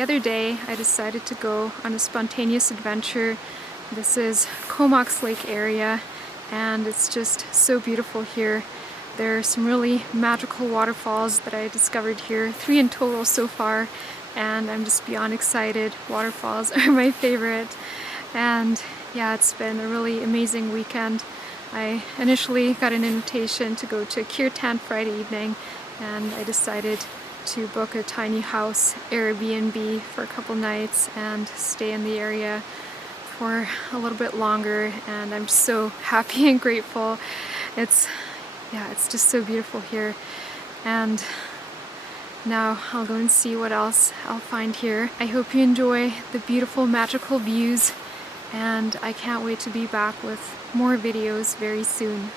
the other day I decided to go on a spontaneous adventure. This is Comox Lake area, and it's just so beautiful here. There are some really magical waterfalls that I discovered here, 3 in total so far, and I'm just beyond excited. Waterfalls are my favorite, and yeah, it's been a really amazing weekend. I initially got an invitation to go to Kirtan Friday evening, and I decided to book a tiny house Airbnb for a couple nights and stay in the area for a little bit longer, and I'm so happy and grateful. It's just so beautiful here, and now I'll go and see what else I'll find here. I hope you enjoy the beautiful magical views, and I can't wait to be back with more videos very soon.